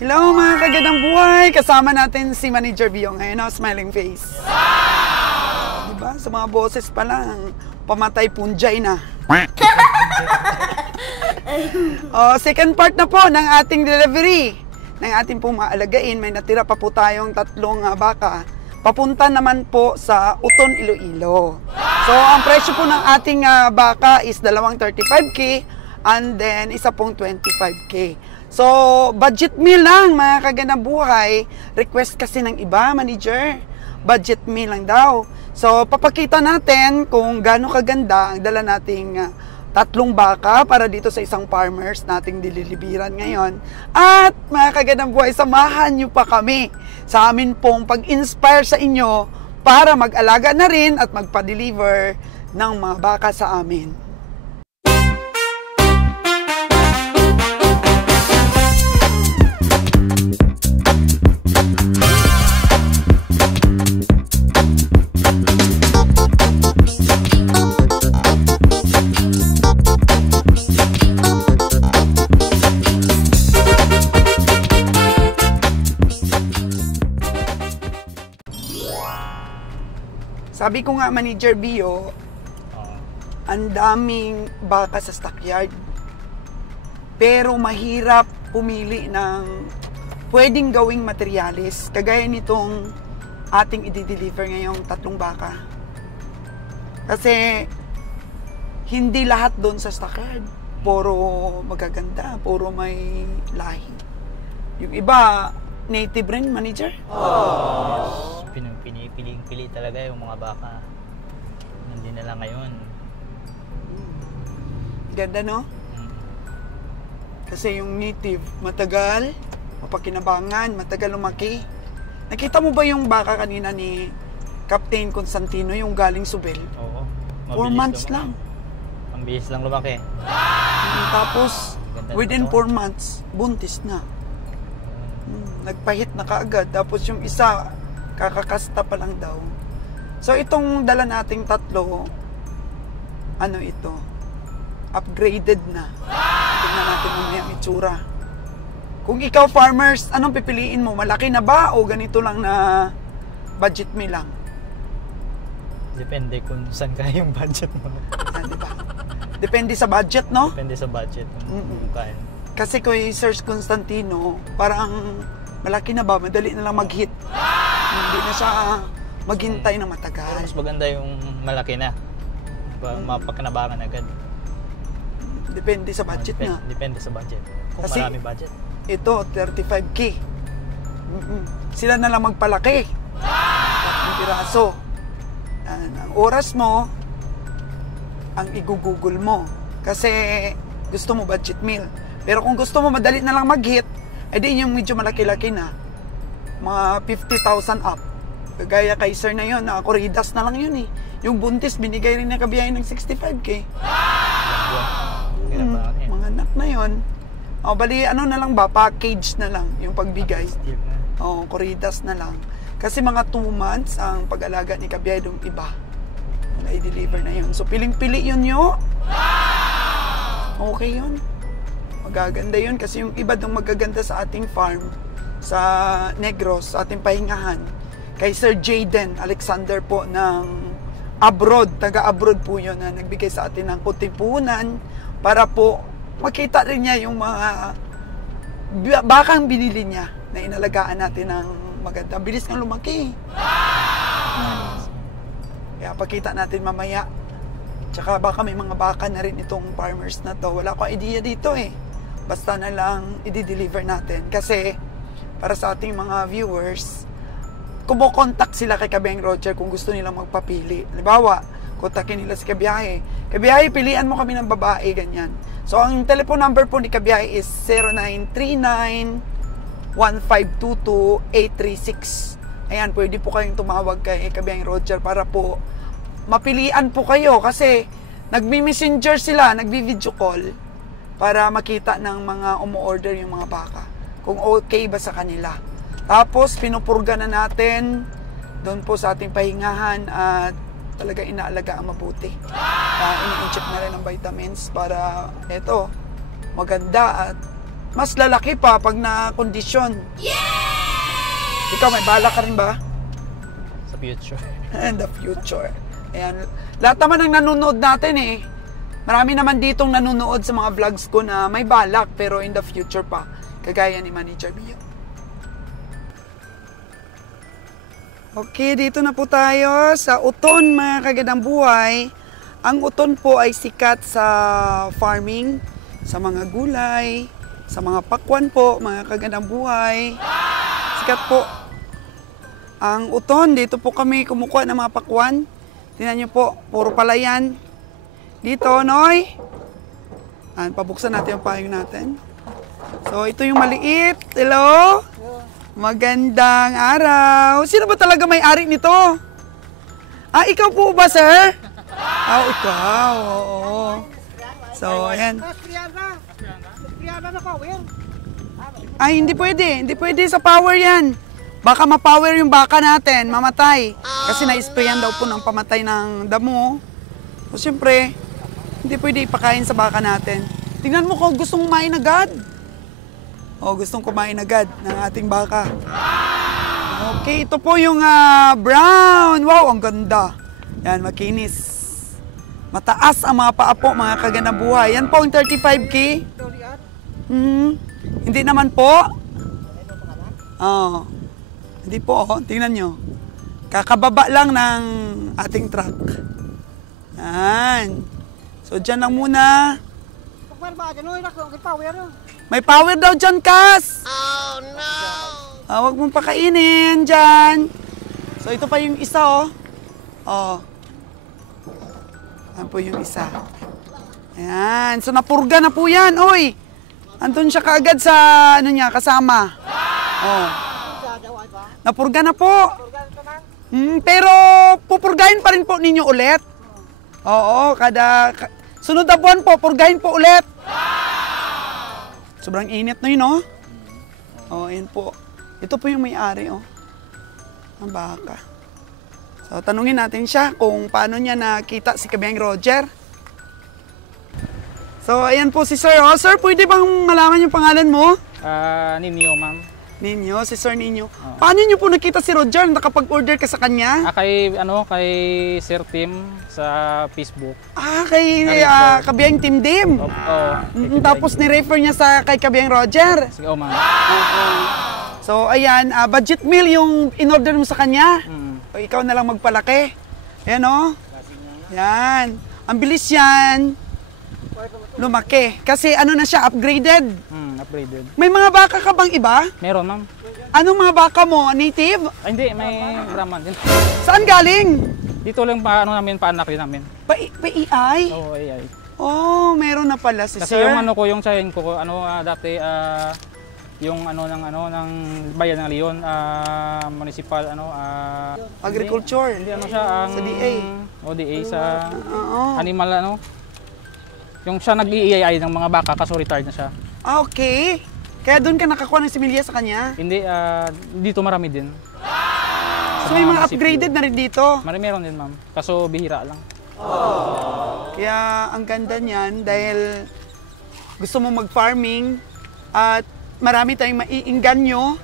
Hello mga kagandang buhay! Kasama natin si Manager Bio ngayon, smiling face. Wow! Diba? Sa mga boses pa lang, pamatay punjay na. Second part na po ng ating delivery. Ng ating pong maalagain, may natira pa po tayong 3 baka. Papunta naman po sa Uton, Iloilo. So, ang presyo po ng ating baka is 35K and then isa pong 25K. So, budget meal lang mga kagandang buhay. Request kasi ng iba, manager. Budget meal lang daw. So, papakita natin kung gaano kaganda ang dala nating 3 baka para dito sa isang farmers nating dililibiran ngayon. At mga kagandang buhay, samahan nyo pa kami sa amin pong pag-inspire sa inyo para mag-alaga na rin at magpa-deliver ng mga baka sa amin. Sabi ko nga, Manager Bio, ang daming baka sa stockyard. Pero mahirap pumili ng pwedeng gawing materyales. Kagaya nitong ating i-deliver ngayong 3 baka. Kasi hindi lahat doon sa stockyard. Puro magaganda, puro may lahi. Yung iba, native rin, Manager? Pinipiling-pili talaga yung mga baka. Hindi na lang ngayon. Ganda, no? Kasi yung native, matagal, mapakinabangan, matagal lumaki. Nakita mo ba yung baka kanina ni Captain Constantino, yung galing Subel? Oo. 4 months lang. Ang bilis lang lumaki. Tapos, within 4 months, buntis na. Nagpahit na kaagad. Tapos yung isa, kakakasta pa lang daw. So, itong dala nating 3, ano ito? Upgraded na. Tingnan natin mamaya ang itsura. Kung ikaw, farmers, anong pipiliin mo? Malaki na ba o ganito lang na budget me lang? Depende kung saan kaya yung budget mo. Diba? Depende sa budget, no? Depende sa budget. Kaya. Kasi kung i-search Constantino, parang malaki na ba? Madali na lang mag-hit. Hindi na siya maghintay na matagal. Pero mas maganda yung malaki na. Mapakinabangan agad. Depende sa budget na. Depende sa budget. Kung kasi marami budget. Ito, 35K. Sila na lang magpalaki. 3 piraso. Ang oras mo, ang i-google mo. Kasi gusto mo budget meal. Pero kung gusto mo madali na lang mag-hit, edi yung medyo malaki-laki na. Mga 50,000 up. Kagaya kay sir na yun, corridas na lang yun eh. Yung buntis, binigay rin na kabiyahin ng 65K. Mga anak na yun. Bali, ano na lang ba, package na lang yung pagbigay. Corridas na lang. Kasi mga 2 months ang pag-alaga ni kabiyahin yung iba. Na-deliver na yun. So, piling-pili yun nyo. Okay yun. Magaganda yun kasi yung iba dong magaganda sa ating farm sa Negros, sa ating pahingahan kay Sir Jaden Alexander po ng abroad, taga-abroad po yun na nagbigay sa atin ng kutipunan para po makita rin niya yung mga bakang binili niya na inalagaan natin ng maganda. Bilis ng lumaki. Kaya pakita natin mamaya. Tsaka baka may mga baka na rin itong farmers na to. Wala akong idea dito eh. Basta na lang i-deliver natin. Kasi para sa ating mga viewers, kumokontak sila kay Kabeng Roger kung gusto nilang magpapili. Halimbawa, kontakin nila si Kabiyahe. Kabiyahe, pilian mo kami ng babae, ganyan. So, ang telephone number po ni Kabiyahe is 0939-1522-836. Ayan, pwede po kayong tumawag kay Kabeng Roger para po mapilian po kayo kasi nagmi-messenger sila, nagbi-video call para makita ng mga umu-order yung mga baka. Kung okay ba sa kanila. Tapos, pinupurga na natin doon po sa ating pahingahan at talaga inaalaga ang mabuti. Ini-inject na rin ng vitamins para eto, maganda at mas lalaki pa pag na-kondisyon. Ikaw, may balak ka rin ba? Sa future. In the future. Ayan. Lahat naman ng nanonood natin eh. Marami naman ditong nanonood sa mga vlogs ko na may balak pero in the future pa. Kagaya ni Manager Mio. Okay, dito na po tayo sa Uton, mga kagandang buhay. Ang Uton po ay sikat sa farming, sa mga gulay, sa mga pakwan po, mga kagandang buhay. Sikat po. Ang Uton, dito po kami kumukuha ng mga pakwan. Tingnan nyo po, puro palayan. Dito, Noy. Pabuksan natin yung payong natin. So, ito yung maliit. Hello? Magandang araw. Sino ba talaga may-ari nito? Ikaw po ba, sir? Ikaw. Oo. So, ayan. Hindi pwede. Hindi pwede sa power yan. Baka ma-power yung baka natin, mamatay. Kasi na-sprayan daw po ng pamatay ng damo. O siyempre, hindi pwede ipakain sa baka natin. Tingnan mo kung gustong kumain agad. Gustong kumain agad ng ating baka. Okay, ito po yung brown. Wow, ang ganda. Yan, makinis. Mataas ang mga paa po, mga kagandang buhay. Yan po ang 35K. Hindi naman po. Hindi po, tingnan nyo. Kakababa lang ng ating truck. Yan. So, dyan lang muna. May power daw dyan, Kas! Oh, no! Huwag mong pakainin dyan. So, ito pa yung isa, Yan po yung isa. Ayan. So, napurga na po yan, oy! Andun siya kaagad sa, kasama. Napurga na po. Pero, pupurgahin pa rin po ninyo ulit. Oo, sunod na buwan po, purgahin po ulit. Sobrang init na yun, ayan po. Ito po yung may-ari, ng baka. So, tanungin natin siya kung paano niya nakita si Kabiang Roger. So, ayan po si Sir. Sir, pwede bang malaman yung pangalan mo? Ninyo, ma'am. Ninyo, si Sir Ninyo. Paano niyo po nakita si Roger? Nakapag-order ka sa kanya? Kay Sir Tim sa Facebook. Kay Kabiang Tim Dim. Tapos ni-refer niya kay Kabiang Roger. Sige, ma'am. So, ayan, budget meal yung in-order mo sa kanya. O, ikaw na lang magpalaki. Ayan, Yan. Ang bilis yan. Lumaki. Kasi na siya, upgraded. Upgraded. May mga baka ka bang iba? Meron, ma'am. Anong mga baka mo? Native? Hindi, may Brahman din. Saan galing? Dito lang paanak din namin. Pa-AI? Oo, AI. Meron na pala si Kasi Sir. yung sayin ko, dati, yung ng bayan ng Leon, municipal, Agriculture. Hindi, siya, sa DA. DA sa animal, yung siya nag-i-AI ng mga baka, kaso retired na siya. Okay. Kaya doon ka nakakuha ng similya sa kanya? Hindi, dito marami din. So may mga upgraded na rin dito? Meron din, ma'am. Kaso bihira lang. Kaya ang ganda niyan dahil gusto mo mag-farming at marami tayong maiinganyo.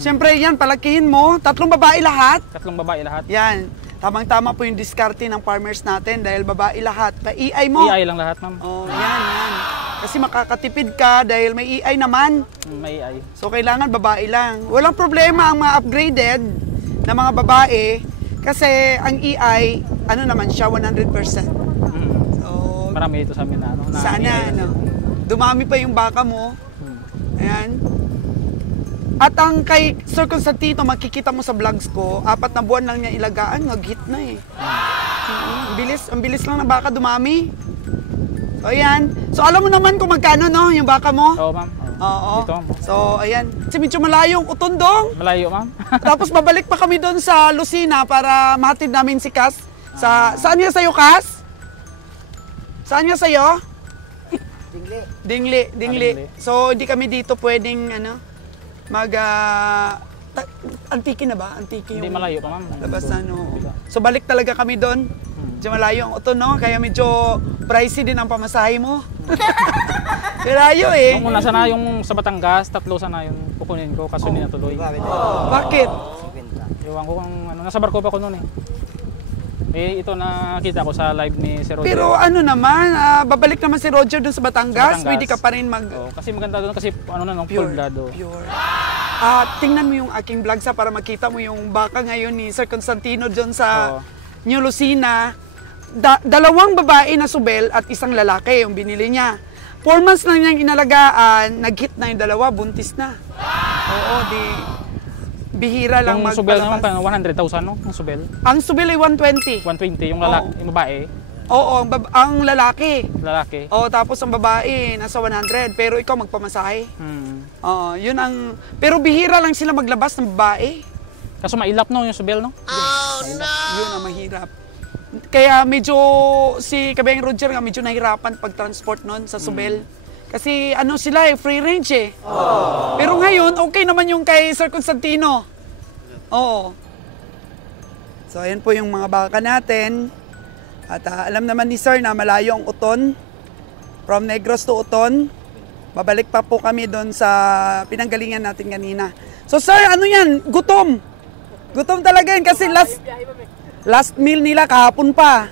Siyempre yan, palakihin mo. 3 babae lahat? 3 babae lahat. Yan. Tamang-tama po yung diskarte ng farmers natin dahil babae lahat. Pa-EI mo. AI lang lahat, ma'am. Yan. Kasi makakatipid ka dahil may EI naman. May AI. So, kailangan babae lang. Walang problema ang mga upgraded na mga babae kasi ang EI, naman siya, 100%. So, marami dito sa amin na, sana, dumami pa yung baka mo. Ayan. At ang kay Sir Constantino, makikita mo sa vlogs ko, 4 na buwan lang niya ilagaan, nag-hit na eh. Ang bilis lang na baka dumami. So, ayan. So, alam mo naman kung magkano, yung baka mo? Oo, ma'am. Oo. Dito, ma'am. So, ayan. Kasi medyo malayo yung Utondong. Malayo, ma'am. Tapos babalik pa kami doon sa Lucena para mahatid namin si Cas. Saan niya sa'yo, Cas? Saan niya sa'yo? Dingli. Dingli. So, hindi kami dito pwedeng, Antiki na ba? Antiki yung Hindi malayo pa, ma'am. labasan, So, balik talaga kami doon. Medyo malayo ang uton, no? Kaya medyo pricey din ang pamasahe mo. Malayo eh. Yung una sana yung sa Batangas, 3 sana yung kukunin ko kaso hindi natuloy. Bakit? Iwan ko kung ano, nasa barko pa ko noon eh. Eh ito nakita ko sa live ni Sir Roger. Pero ano naman, babalik naman si Roger dun sa Batangas. Pwede ka pa rin kasi maganda doon kasi ano na, full blood. Pure. Tingnan mo yung aking vlog sa para makita mo yung baka ngayon ni Sir Constantino dun sa New Lucina. Dalawang babae na subel at isang lalaki yung binili niya. 4 months na niyang inalagaan, nag-hit na yung dalawa, buntis na. Oo, bihira lang yung subel naman, 100,000 no? Yung subel. Ang subel ay 120. 120, yung lalaki, yung babae. Oo, ang lalaki. Lalaki. Oo, tapos ang babae nasa 100, pero ikaw magpamasahe. Oo, yun ang pero bihira lang sila maglabas ng babae. Kaso mailap no yung subel no? Oh no. Yun ang mahirap. Kaya medyo si Kabayang Roger nga medyo nahirapan pag-transport noon sa subel. Kasi ano sila eh, free range eh. Pero ngayon, okay naman yung kay Sir Constantino. Oo. So, ayan po yung mga baka natin. At alam naman ni Sir na malayo ang Uton. From Negros to Uton. Babalik pa po kami doon sa pinanggalingan natin kanina. So, Sir, ano yan? Gutom. Gutom talaga yan kasi last meal nila kahapon pa.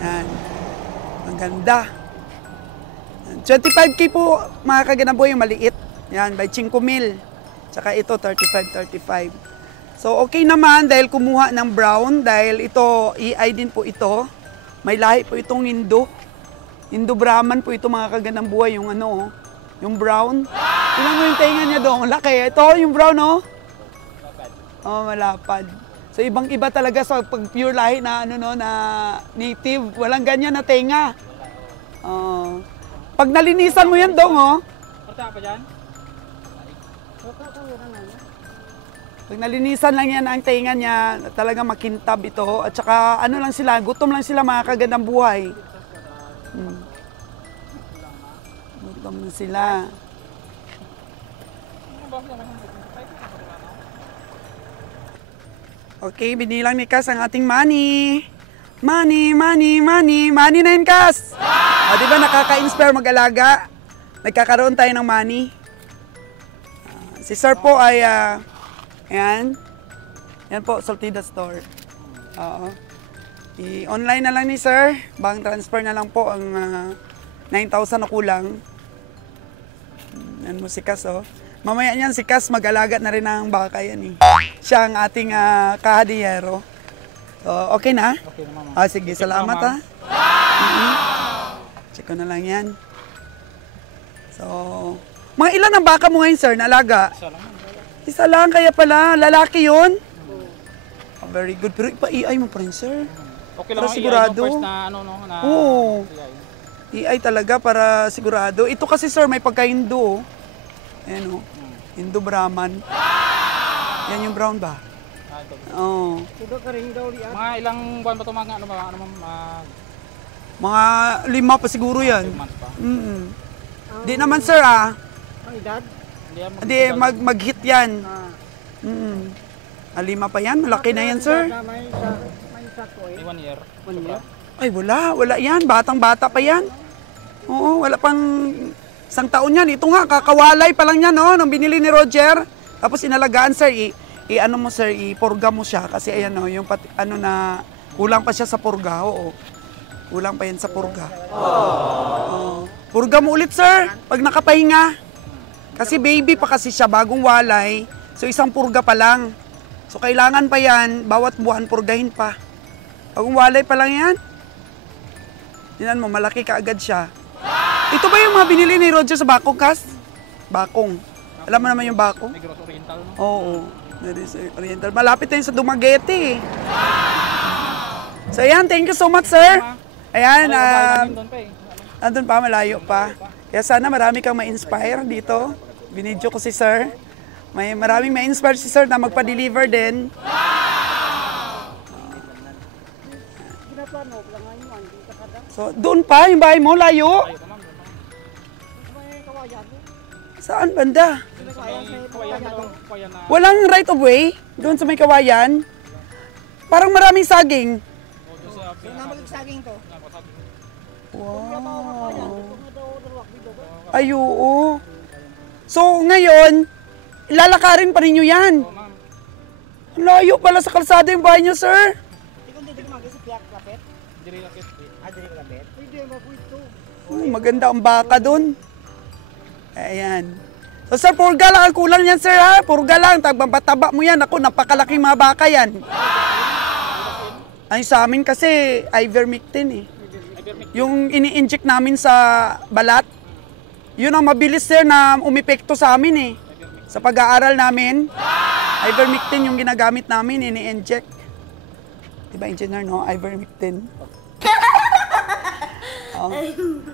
Yan. Ang ganda. 25K po mga kaganaboy yung maliit. Yan, by 5,000. Tsaka ito 35. So okay naman dahil kumuha ng brown dahil ito EI din po ito. May lahi po itong Indo. Indo Brahman po ito mga kaganambuhay yung ano, yung brown. Tingnan mo yung tenga niya doon, laki. Ito yung brown oh. Oh, malapad. So ibang-iba talaga sa pag pure lahi na ano no na native, walang ganyan na tenga. Oh. Pag nalinisan mo yan dong, oh. Parta pa dyan? Pag nalinisan lang yan ang tenga niya, talaga makintab ito. At saka ano lang sila, gutom lang sila mga kagandang buhay. Gutom na sila. Okay, binilang ni Cass ang ating money. Money na yun, Cass! O, di ba nakaka-inspire mag-alaga? Nagkakaroon tayo ng money. Si Sir po ay, ayan. Yan po, Saltida Store. Oo. I-online na lang ni Sir. Bank transfer na lang po ang 9,000 na kulang. Yan mo si Cass, oh. Mamaya niyan si Cass mag-alaga na rin ng baka yan, eh. Siya ang ating kahadiyero. So, okay na? Okay na, mama. Sige, salamat ha. Check ko na lang yan. So, mga ilan ang baka mo ngayon, Sir, na alaga? Isa lang, kaya pala. Lalaki yun? Oh, very good. Pero ipa-EI mo pa rin, Sir. Okay lang, sigurado. first na ano, no? Na, oo. EI talaga para sigurado. Ito kasi, Sir, may pagka-Indo. Ayan o. Indo Brahman. Yan yung brown ba? Oo. Mga ilang buwan ba ito mga ano Mga 5 pa siguro yan. 5 months pa. Di naman, Sir, ah. Ang edad? Hindi, mag-hit yan. 5 pa yan. Malaki na yan, Sir. May sakto eh. 1 year. 1 year? Ay, wala yan. Batang-bata pa yan. Oo, wala pang 1 taon yan. Ito nga, kakawalay pa lang yan, no? Nung binili ni Roger. Tapos inalagaan, Sir, ano mo, Sir, ipurga mo siya. Kasi ayan, no, yung ano na, kulang pa siya sa purga. Oo. Kulang pa yan sa purga. Purga mo ulit, Sir, pag nakapahinga. Kasi baby pa kasi siya, bagong walay. So, isang purga pa lang. So, kailangan pa yan, bawat buwan, purgahin pa. Bagong walay pa lang yan. Tingnan mo, malaki kaagad siya. Ito ba yung mga binili ni Roger sa Bakong, Cass? Bakong. Alam mo naman yung Bakong? Negros Oriental, no? Oo. That is Oriental. Malapit na yun sa Dumaguete. So, ayan. Thank you so much, Sir. Ayan. Andun pa, malayo pa. Kaya sana marami kang ma-inspire dito. Binidyo ko si Sir. Maraming ma-inspire si Sir na magpa-deliver din. So, doon pa, yung bahay mo, layo. Saan banda? Walang right of way doon sa may kawayan. Parang maraming saging. Namagsaging to. Wow. Ay, oo. So, ngayon, ilalakarin pa ninyo yan. Oo, ma'am. Ang layo pala sa kalsada yung bahay nyo, sir. Ikaw hindi ka sa piyak lapet? Diri lakit. Dili ka lapet? Hindi, mabuito. Maganda ang baka dun. Ayan. So, sir, purga lang ang kulang yan, sir, ha? Purga lang. Taba mo yan. Ako, napakalaking mga baka yan. Ay, sa amin kasi, ivermectin, eh. Yung ini-inject namin sa balat, yun ang mabilis, sir, na umepekto sa amin, eh. Sa pag-aaral namin, ivermectin yung ginagamit namin, ini-inject. Diba, engineer, no? Ivermectin. Oh.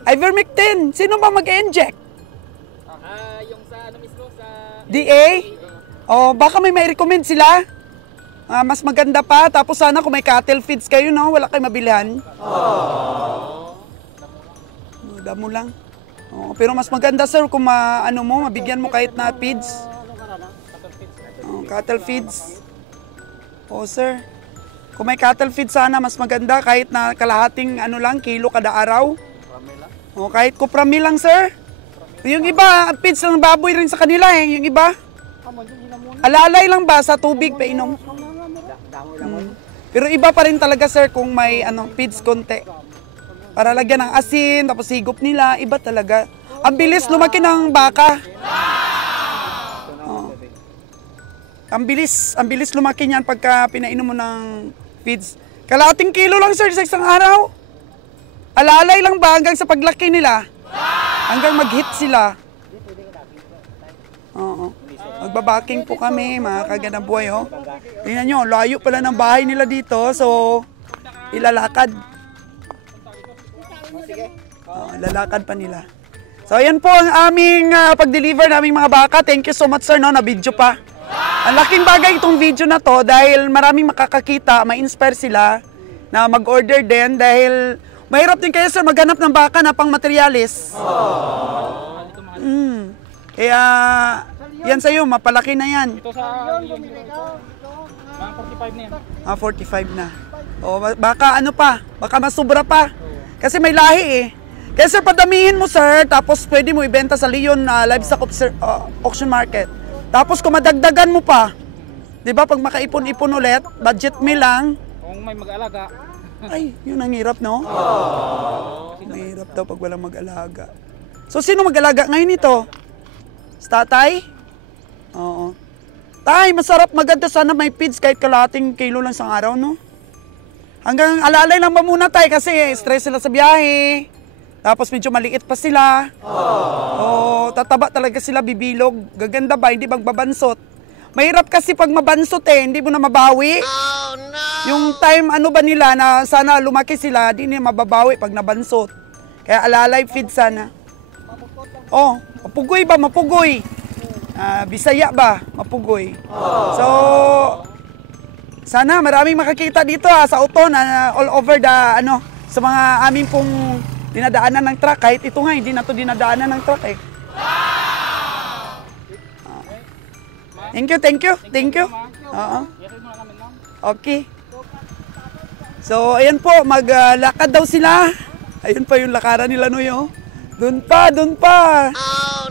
Ivermectin! Sino ba mag-inject? Yung sa ano mismo, sa... DA? O, baka may recommend sila. Mas maganda pa. Tapos sana kung may cattle feeds kayo, no? Wala kayo mabilhan. Damo lang. Oh, pero mas maganda, sir, kung mabigyan mo kahit na feeds. Oh, cattle feeds. Oh, sir. Kung may cattle feeds sana, mas maganda kahit na kalahating kilo kada araw. Oh, kahit kupramil lang, sir. Yung iba, feeds ng baboy rin sa kanila, eh. Yung iba. Alalay lang ba sa tubig painom? Pero iba pa rin talaga, sir, kung may feeds konti. Para lagyan ng asin, tapos higop nila, iba talaga. Ang bilis lumaki ng baka. Oh. Ang bilis lumaki niyan pagka pinainom mo ng feeds. Kalahating kilo lang, sir, sa isang araw. Alalay lang ba hanggang sa paglaki nila? Hanggang mag-hit sila. Oo. Magbabaking po kami, mga kagandang buhay, oh. Tingnan nyo, layo pala ng bahay nila dito, so ilalakad. Lalakad pa nila. So, ayan po ang aming pag-deliver naming mga baka. Thank you so much, sir, no, na video pa. Ang laking bagay itong video na to dahil maraming makakakita, ma-inspire sila na mag-order din dahil mahirap din kayo, sir, maghanap ng baka na pang materialis. Kaya, yan sa'yo, mapalaki na yan. Ito sa... Mga 45 na yan. 45 na. O, baka masubra pa. Kasi may lahi, eh. Kaya, sir, padamihin mo, sir, tapos pwede mo ibenta sa Leon Livestock Auction Market. Tapos kung madagdagan mo pa, di ba, pag makaipon-ipon ulit, budget me lang. Kung may mag-alaga. Ay, yun ang hirap, no? Mahirap daw pag walang mag-alaga. So, sino mag-alaga ngayon ito? Sa tatay? Oo. Tay, masarap, maganda sana may feeds kahit kalahating kilo lang sa araw, no? Hanggang alalay lang ba muna, tay, kasi stress sila sa biyahe. Tapos medyo maliit pa sila. Oo, tataba talaga sila, bibilog. Gaganda ba, hindi magbabansot. Mahirap kasi pag mabansot, hindi mo na mabawi. Oh, no! Yung time ba nila na sana lumaki sila, di nila mababawi pag nabansot. Kaya alalay feed sana. Oh, mapugoy ba? Mapugoy. Bisaya ba? Mapugoy. So, sana maraming makakita dito sa Uton, all over sa mga amin pong dinadaanan ng truck. Kahit ito nga, hindi na ito dinadaanan ng truck, eh. Thank you. Oo. Okay. So, ayan po, maglakad daw sila. Ayun pa yung lakaran nila, no, yo. Doon pa. Oh,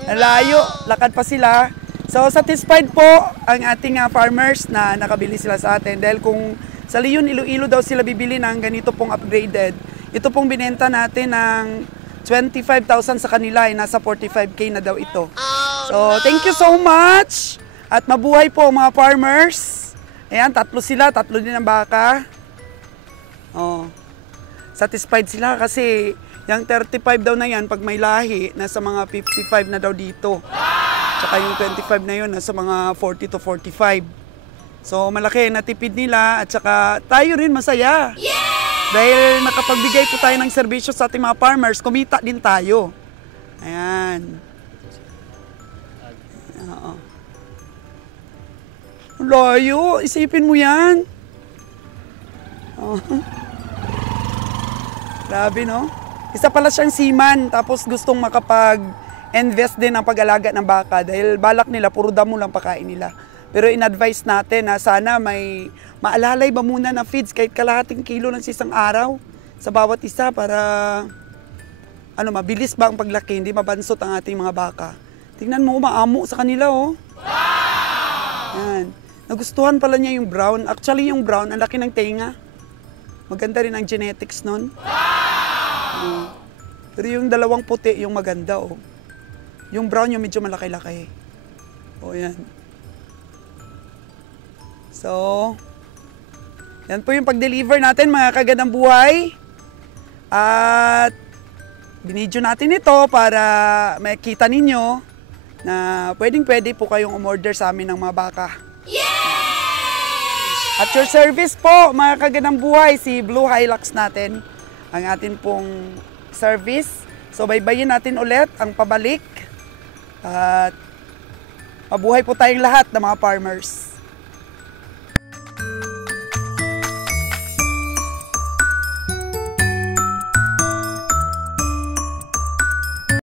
no. Layo, lakad pa sila. So, satisfied po ang ating farmers na nakabili sila sa atin. Dahil kung sa Leon, Iloilo daw sila bibili ng ganito pong upgraded, ito pong binenta natin ng 25,000 sa kanila, nasa 45K na daw ito. So, thank you so much. At mabuhay po mga farmers. Ayan, tatlo din ang baka. Oh. Satisfied sila kasi yung 35 daw na yan, pag may lahi, nasa mga 55 na daw dito. Tsaka yung 25 na yun, nasa mga 40 to 45. So, malaki natipid nila at saka tayo rin masaya. Dahil nakapagbigay po tayo ng serbisyo sa ating mga farmers, kumita din tayo. Ayan. Oo. Layo, isipin mo yan. Oh. Grabe, no? Isa pala siyang seaman, tapos gustong makapag-invest din ng pag-alaga ng baka dahil balak nila, puro damo lang pakain nila. Pero in-advise natin na sana may maalalay ba muna na feeds kahit kalahating kilo lang sa isang araw. sa bawat isa para mabilis ba ang paglaki, hindi mabansot ang ating mga baka. Tingnan mo, maamo sa kanila, oh. Yan. Nagustuhan pala niya yung brown. Actually, yung brown, ang laki ng tenga. Maganda rin ang genetics nun. Pero yung dalawang puti, yung maganda, oh. Yung brown, yung medyo malaki-laki. Oh, yan. So, yan po yung pag-deliver natin, mga kagandang buhay. At binidyo natin ito para makita ninyo na pwedeng-pwede po kayong umorder sa amin ng mga baka. At your service po, mga kagandang buhay, si Blue Hilux natin, ang atin pong service. So, baybayin natin ulit ang pabalik. At mabuhay po tayong lahat ng mga farmers.